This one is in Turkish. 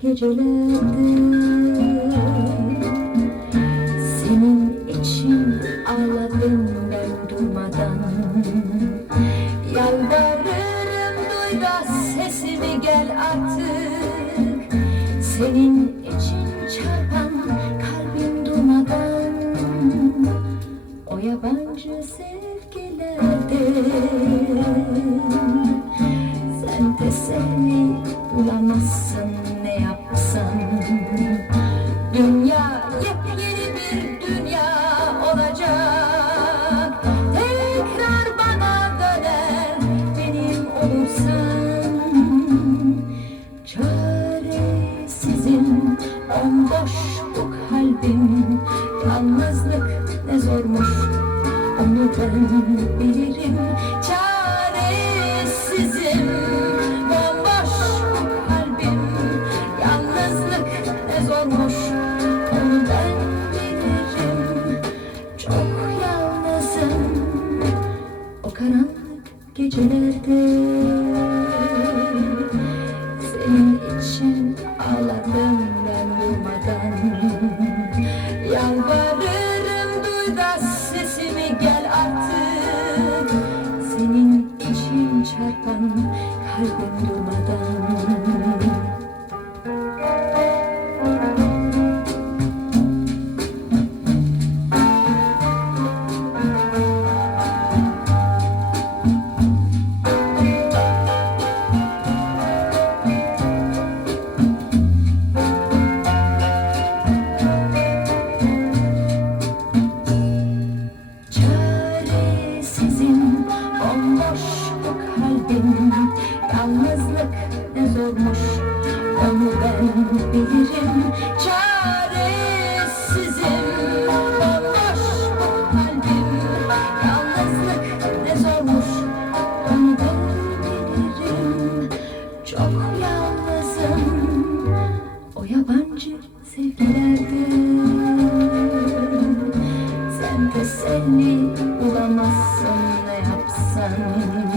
gecelerde. Senin için ağladım ben durmadan. Yalvarırım duy da sesimi gel artık. Senin için çarpan kalbim durmadan. O yabancı sevgilerde Bomboş bu kalbim Yalnızlık ne zormuş? Onu ben bilirim Çaresizim. Bomboş bu kalbim Yalnızlık ne zormuş? Onu ben bilirim. Çok yalnızım O karanlık gecelerde. Senin için ağladım. kalbim Yalnızlık ne zormuş onu ben bilirim Çaresizim. Bomboş bu kalbim Yalnızlık ne zormuş onu ben bilirim Çok yalnızım. O yabancı sevgilerde. Sen de seni bulamazsın ne yapsan.